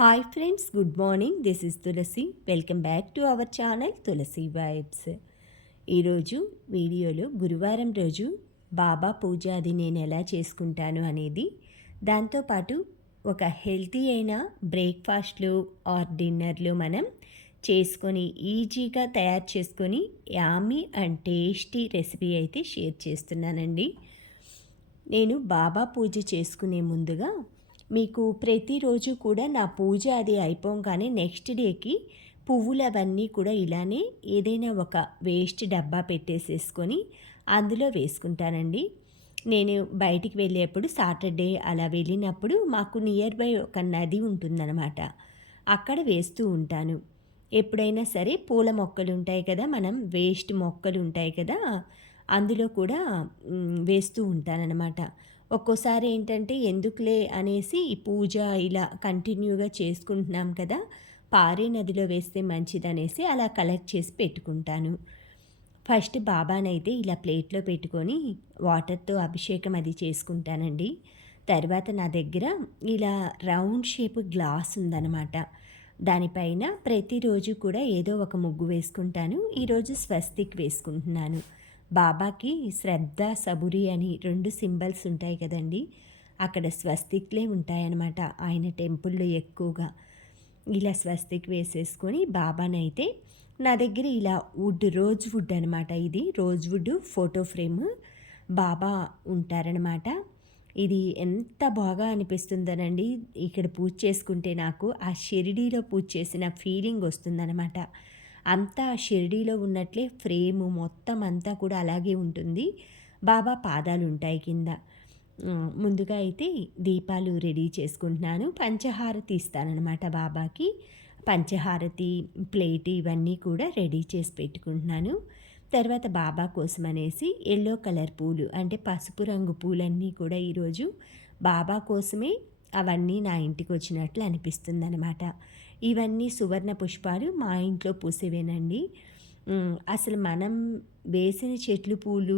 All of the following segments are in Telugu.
Hi friends, good morning. This is Tulasi. Welcome back to our channel Tulasi vibes. ఈరోజు వీడియోలో గురువారం రోజు బాబా పూజ అది నేను ఎలా చేసుకుంటాను అనేది, దాంతోపాటు ఒక హెల్తీ అయిన బ్రేక్ఫాస్ట్లు ఆర్ డిన్నర్లు మనం చేసుకొని ఈజీగా తయారు చేసుకొని యామీ అండ్ టేస్టీ రెసిపీ అయితే షేర్ చేస్తున్నానండి. నేను బాబా పూజ చేసుకునే ముందుగా మీకు ప్రతిరోజు కూడా నా పూజ అది అయిపోగానే నెక్స్ట్ డేకి పువ్వులు అవన్నీ కూడా ఇలానే ఏదైనా ఒక వేస్ట్ డబ్బా పెట్టేసేసుకొని అందులో వేసుకుంటానండి. నేను బయటికి వెళ్ళేప్పుడు సాటర్డే అలా వెళ్ళినప్పుడు మాకు నియర్ బై ఒక నది ఉంటుందన్నమాట. అక్కడ వేస్తూ ఉంటాను. ఎప్పుడైనా సరే పూల మొక్కలు ఉంటాయి కదా, మనం వేస్ట్ మొక్కలు ఉంటాయి కదా, అందులో కూడా వేస్తూ ఉంటానన్నమాట. ఒక్కోసారి ఏంటంటే ఎందుకులే అనేసి ఈ పూజ ఇలా కంటిన్యూగా చేసుకుంటున్నాం కదా, పారే నదిలో వేస్తే మంచిదనేసి అలా కలెక్ట్ చేసి పెట్టుకుంటాను. ఫస్ట్ బాబానైతే ఇలా ప్లేట్లో పెట్టుకొని వాటర్తో అభిషేకం అది చేసుకుంటానండి. తర్వాత నా దగ్గర ఇలా రౌండ్ షేప్ గ్లాస్ ఉందన్నమాట. దానిపైన ప్రతిరోజు కూడా ఏదో ఒక ముగ్గు వేసుకుంటాను. ఈరోజు స్వస్తిక్ వేసుకుంటున్నాను. బాబాకి శ్రద్ధ, సబురి అని 2 సింబల్స్ ఉంటాయి కదండి. అక్కడ స్వస్తిక్లే ఉంటాయన్నమాట ఆయన టెంపుల్లో ఎక్కువగా. ఇలా స్వస్తిక్ వేసేసుకొని బాబానైతే నా దగ్గర ఇలా రోజ్ వుడ్ అనమాట. ఇది రోజ్ వుడ్ ఫోటో ఫ్రేమ్ బాబా ఉంటారనమాట. ఇది ఎంత బాగా అనిపిస్తుందోనండి. ఇక్కడ పూజ చేసుకుంటే నాకు ఆ షిరిడీలో పూజ చేసిన ఫీలింగ్ వస్తుందనమాట. అంతా షిరిడీలో ఉన్నట్లే ఫ్రేము మొత్తం అంతా కూడా అలాగే ఉంటుంది. బాబా పాదాలు ఉంటాయి కింద. ముందుగా అయితే దీపాలు రెడీ చేసుకుంటున్నాను. పంచహారతి ఇస్తానన్నమాట బాబాకి. పంచహారతి ప్లేట్ ఇవన్నీ కూడా రెడీ చేసి పెట్టుకుంటున్నాను. తర్వాత బాబా కోసం అనేసి ఎల్లో కలర్ పూలు అంటే పసుపు రంగు పూలన్నీ కూడా ఈరోజు బాబా కోసమే అవన్నీ నా ఇంటికి వచ్చినట్లు అనిపిస్తుందన్నమాట. ఇవన్నీ సువర్ణ పుష్పాలు మా ఇంట్లో పూసేవేనండి. అసలు మనం వేసిన చెట్లు పూలు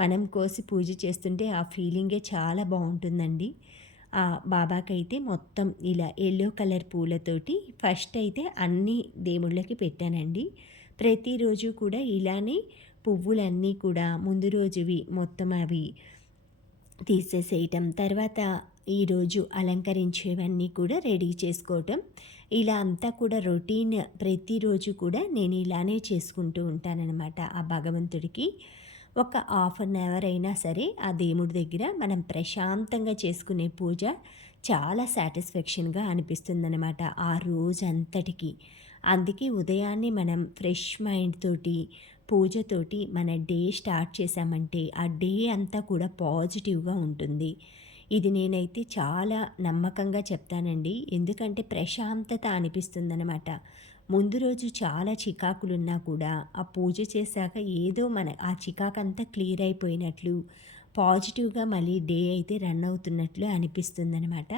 మనం కోసి పూజ చేస్తుంటే ఆ ఫీలింగే చాలా బాగుంటుందండి. బాబాకైతే మొత్తం ఇలా ఎల్లో కలర్ పూలతోటి ఫస్ట్ అయితే అన్ని దేవుళ్ళకి పెట్టానండి. ప్రతిరోజు కూడా ఇలానే పువ్వులన్నీ కూడా ముందు రోజువి మొత్తం అవి తీసేసేయటం, తర్వాత ఈరోజు అలంకరించేవన్నీ కూడా రెడీ చేసుకోవటం, ఇలా అంతా కూడా రొటీన్ ప్రతిరోజు కూడా నేను ఇలానే చేసుకుంటూ ఉంటానన్నమాట. ఆ భగవంతుడికి ఒక హాఫ్ అన్ అవర్ అయినా సరే ఆ దేవుడి దగ్గర మనం ప్రశాంతంగా చేసుకునే పూజ చాలా సాటిస్ఫాక్షన్గా అనిపిస్తుందన్నమాట ఆ రోజంతటికి. అందుకే ఉదయాన్నే మనం ఫ్రెష్ మైండ్ తోటి పూజతోటి మన డే స్టార్ట్ చేశామంటే ఆ డే అంతా కూడా పాజిటివ్గా ఉంటుంది. ఇది నేనైతే చాలా నమ్మకంగా చెప్తానండి. ఎందుకంటే ప్రశాంతత అనిపిస్తుందనమాట. ముందు రోజు చాలా చికాకులున్నా కూడా ఆ పూజ చేశాక ఏదో ఆ చికాకంతా క్లియర్ అయిపోయినట్లు, పాజిటివ్గా మళ్ళీ డే అయితే రన్ అవుతున్నట్లు అనిపిస్తుందనమాట.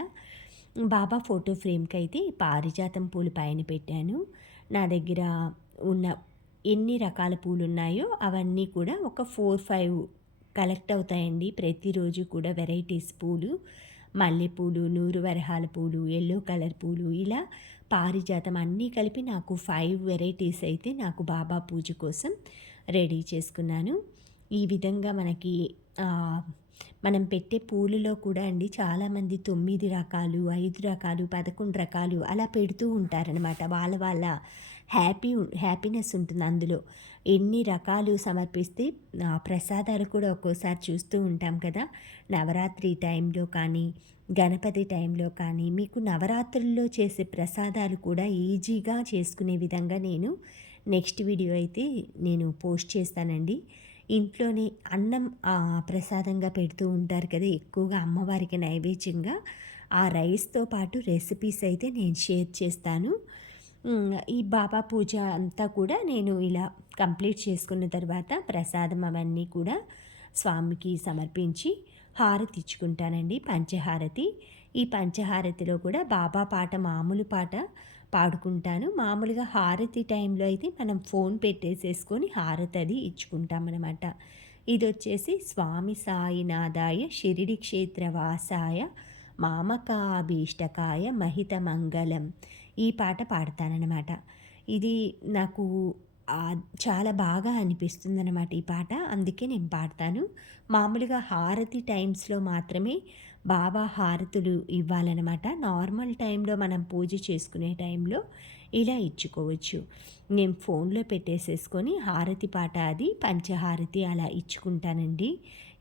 బాబా ఫోటో ఫ్రేమ్కి అయితే పారిజాతం పూలు పైన పెట్టాను. నా దగ్గర ఉన్న ఎన్ని రకాల పూలు ఉన్నాయో అవన్నీ కూడా ఒక 4, 5 కలెక్ట్ అవుతాయండి. ప్రతిరోజు కూడా వెరైటీస్ పూలు, మల్లెపూలు, నూరు వరహాల పూలు, ఎల్లో కలర్ పూలు, ఇలా పారిజాతం అన్నీ కలిపి నాకు 5 వెరైటీస్ అయితే నాకు బాబా పూజ కోసం రెడీ చేసుకున్నాను. ఈ విధంగా మనకి మనం పెట్టే పూలలో కూడా అండి చాలామంది 9 రకాలు, 5 రకాలు, 11 రకాలు అలా పెడుతూ ఉంటారనమాట. వాళ్ళ వాళ్ళ హ్యాపీనెస్ ఉంటుంది అందులో. ఎన్ని రకాలు సమర్పిస్తే ప్రసాదాలు కూడా ఒక్కోసారి చూస్తూ ఉంటాం కదా. నవరాత్రి టైంలో కానీ, గణపతి టైంలో కానీ మీకు నవరాత్రుల్లో చేసే ప్రసాదాలు కూడా ఈజీగా చేసుకునే విధంగా నేను నెక్స్ట్ వీడియో అయితే నేను పోస్ట్ చేస్తానండి. ఇంట్లోనే అన్నం ప్రసాదంగా పెడుతూ ఉంటారు కదా, ఎక్కువగా అమ్మవారికి నైవేద్యంగా. ఆ రైస్తో పాటు రెసిపీస్ అయితే నేను షేర్ చేస్తాను. ఈ బాబా పూజ అంతా కూడా నేను ఇలా కంప్లీట్ చేసుకున్న తర్వాత ప్రసాదం అవన్నీ కూడా స్వామికి సమర్పించి హారతి ఇచ్చుకుంటానండి, పంచహారతి. ఈ పంచహారతిలో కూడా బాబా పాట మామూలు పాట పాడుకుంటాను. మామూలుగా హారతి టైంలో అయితే మనం ఫోన్ పెట్టేసేసుకొని హారతి అది ఇచ్చుకుంటామన్నమాట. ఇది వచ్చేసి స్వామి సాయినాథాయ షిరిడి క్షేత్ర వాసాయ మామకాభీష్టకాయ మహిత మంగళం ఈ పాట పాడతానన్నమాట. ఇది నాకు చాలా బాగా అనిపిస్తుందన్నమాట ఈ పాట. అందుకే నేను పాడతాను. మామూలుగా హారతి టైమ్స్‌లో మాత్రమే బాబా హారతులు ఇవ్వాలన్నమాట. నార్మల్ టైంలో మనం పూజ చేసుకునే టైంలో ఇలా ఇచ్చుకోవచ్చు. నేను ఫోన్‌లో పెట్టేసేసుకొని హారతి పాట అది పంచహారతి అలా ఇచ్చుకుంటానండి.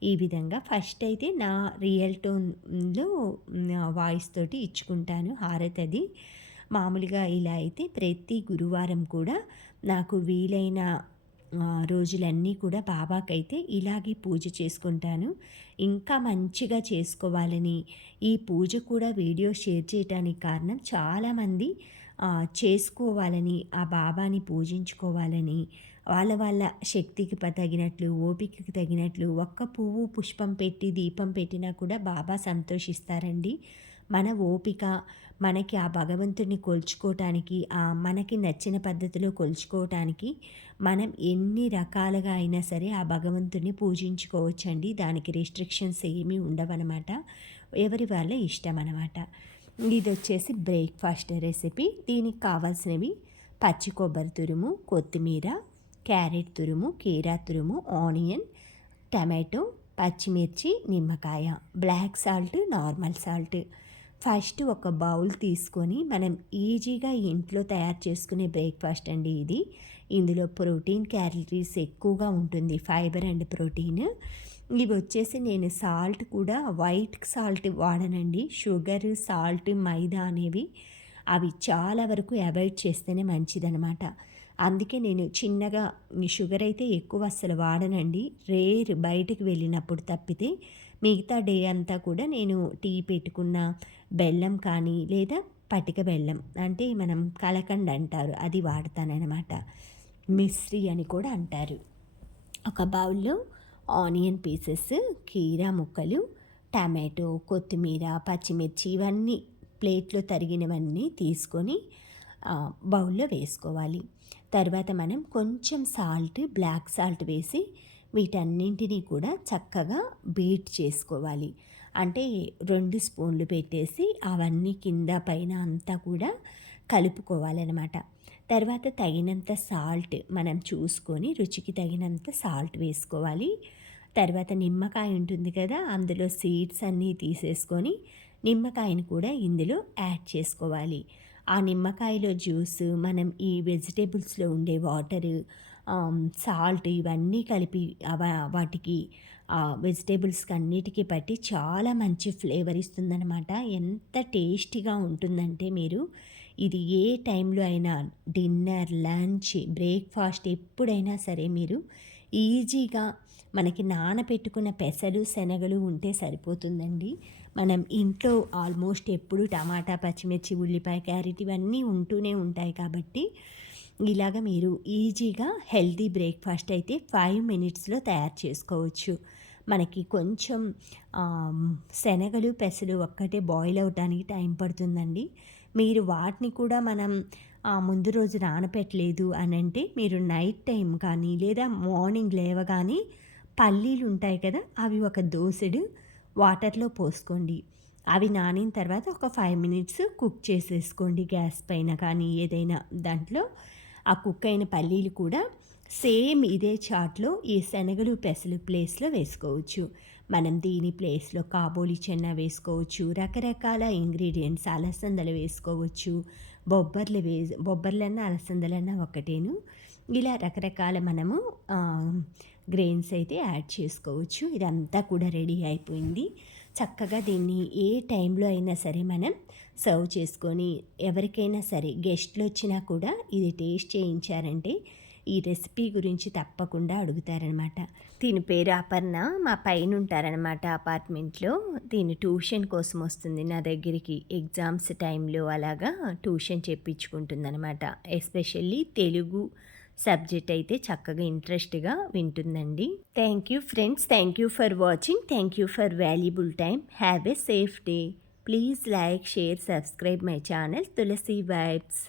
ఈ విధంగా ఫస్ట్ అయితే నా రియల్ టోన్‌లో వాయిస్ తోటి ఇచ్చుకుంటాను హారతి అది. మామూలుగా ఇలా అయితే ప్రతి గురువారం కూడా నాకు వీలైన రోజులన్నీ కూడా బాబాకైతే ఇలాగే పూజ చేసుకుంటాను. ఇంకా మంచిగా చేసుకోవాలని ఈ పూజ కూడా వీడియో షేర్ చేయటానికి కారణం చాలామంది చేసుకోవాలని, ఆ బాబాని పూజించుకోవాలని, వాళ్ళ వాళ్ళ శక్తికి తగినట్లు, ఓపికకి తగినట్లు ఒక్క పువ్వు, పుష్పం పెట్టి దీపం పెట్టినా కూడా బాబా సంతోషిస్తారండి. మన ఓపిక, మనకి ఆ భగవంతుడిని కొలుచుకోవటానికి, మనకి నచ్చిన పద్ధతిలో కొలుచుకోవటానికి మనం ఎన్ని రకాలుగా అయినా సరే ఆ భగవంతుడిని పూజించుకోవచ్చండి. దానికి రిస్ట్రిక్షన్స్ ఏమీ ఉండవనమాట. ఎవరి వాళ్ళ ఇష్టం అనమాట. ఇదొచ్చేసి బ్రేక్‌ఫాస్ట్ రెసిపీ. దీనికి కావాల్సినవి పచ్చి కొబ్బరి తురుము, కొత్తిమీర, క్యారెట్ తురుము, కీరా తురుము, ఆనియన్, టమాటో, పచ్చిమిర్చి, నిమ్మకాయ, black salt, normal salt. First ఒక బౌల్ తీసుకొని మనం ఈజీగా ఇంట్లో తయారు చేసుకునే బ్రేక్‌ఫాస్ట్ అండి ఇది. ఇందులో ప్రోటీన్, క్యాలరీస్ ఎక్కువగా ఉంటుంది. Fibre and protein. ఇవి వచ్చేసి నేను సాల్ట్ కూడా వైట్ సాల్ట్ వాడనండి. షుగర్, సాల్ట్, మైదా అనేవి అవి చాలా వరకు అవాయిడ్ చేస్తేనే మంచిదనమాట. అందుకే నేను చిన్నగా షుగర్ అయితే ఎక్కువ అస్సలు వాడనండి. రేర్ బయటకు వెళ్ళినప్పుడు తప్పితే మిగతా డే అంతా కూడా నేను టీ పెట్టుకున్న బెల్లం కానీ లేదా పటిక బెల్లం అంటే మనం కలకండ్ అంటారు అది వాడతానన్నమాట. మిశ్రీ అని కూడా అంటారు. ఒక బౌల్లో ఆనియన్ పీసెస్, కీరా ముక్కలు, టమాటో, కొత్తిమీర, పచ్చిమిర్చి ఇవన్నీ ప్లేట్లో తరిగినవన్నీ తీసుకొని బౌల్లో వేసుకోవాలి. తర్వాత మనం కొంచెం సాల్ట్, బ్లాక్ సాల్ట్ వేసి వీటన్నింటినీ కూడా చక్కగా బీట్ చేసుకోవాలి. అంటే 2 స్పూన్లు పెట్టేసి అవన్నీ కింద పైన అంతా కూడా కలుపుకోవాలన్నమాట. తర్వాత తగినంత సాల్ట్ మనం చూసుకొని రుచికి తగినంత సాల్ట్ వేసుకోవాలి. తర్వాత నిమ్మకాయ ఉంటుంది కదా, అందులో సీడ్స్ అన్నీ తీసేసుకొని నిమ్మకాయని కూడా ఇందులో యాడ్ చేసుకోవాలి. ఆ నిమ్మకాయలో జ్యూస్ మనం ఈ వెజిటేబుల్స్లో ఉండే వాటరు, సాల్ట్ ఇవన్నీ కలిపి వాటికి వెజిటేబుల్స్కి అన్నిటికీ పట్టి చాలా మంచి ఫ్లేవర్ ఇస్తుందన్నమాట. ఎంత టేస్టీగా ఉంటుందంటే మీరు ఇది ఏ టైంలో అయినా డిన్నర్, లంచ్, బ్రేక్‌ఫాస్ట్ ఎప్పుడైనా సరే మీరు ఈజీగా మనకి నానబెట్టుకున్న పెసలు, శనగలు ఉంటే సరిపోతుందండి. మనం ఇంట్లో ఆల్మోస్ట్ ఎప్పుడు టమాటా, పచ్చిమిర్చి, ఉల్లిపాయ, క్యారెట్ ఇవన్నీ ఉంటూనే ఉంటాయి కాబట్టి ఇలాగ మీరు ఈజీగా హెల్తీ బ్రేక్‌ఫాస్ట్ అయితే 5 మినిట్స్‌లో తయారు చేసుకోవచ్చు. మనకి కొంచెం శనగలు, పెసలు ఒక్కటే బాయిల్ అవ్వటానికి టైం పడుతుందండి. మీరు వాటిని కూడా మనం ముందు రోజు నానపెట్టలేదు అనంటే మీరు నైట్ టైం కానీ లేదా మార్నింగ్ లేవగానే పల్లీలు ఉంటాయి కదా, అవి ఒక దోసెడు వాటర్లో పోసుకోండి. అవి నానిన తర్వాత ఒక 5 మినిట్స్ కుక్ చేసేసుకోండి గ్యాస్ పైన కానీ ఏదైనా దాంట్లో. ఆ కుక్ అయిన పల్లీలు కూడా సేమ్ ఇదే చాట్లో ఈ శనగలు, పెసలు ప్లేస్లో వేసుకోవచ్చు. మనం దీని ప్లేస్లో కాబోలి చెన్న వేసుకోవచ్చు. రకరకాల ఇంగ్రీడియంట్స్ అలసందలు వేసుకోవచ్చు. బొబ్బర్లన్నా అలసందలన్నా ఒకటేను. ఇలా రకరకాల మనము గ్రెయిన్స్ అయితే యాడ్ చేసుకోవచ్చు. ఇదంతా కూడా రెడీ అయిపోయింది. చక్కగా దీన్ని ఏ టైంలో అయినా సరే మనం సర్వ్ చేసుకొని ఎవరికైనా సరే గెస్ట్లు వచ్చినా కూడా ఇది టేస్ట్ చేయించారంటే ఈ రెసిపీ గురించి తప్పకుండా అడుగుతారనమాట. దీని పేరు అపర్ణ. మా పైన ఉంటారనమాట అపార్ట్మెంట్లో. దీని ట్యూషన్ కోసం వస్తుంది నా దగ్గరికి. ఎగ్జామ్స్ టైంలో అలాగా ట్యూషన్ చెప్పించుకుంటుందనమాట. ఎస్పెషల్లీ తెలుగు సబ్జెక్ట్ అయితే చక్కగా ఇంట్రెస్ట్గా వింటుందండి. Thank you friends. Thank you for watching. Thank you for valuable time. Have a safe day. Please like, share, subscribe my channel Tulasi vibes.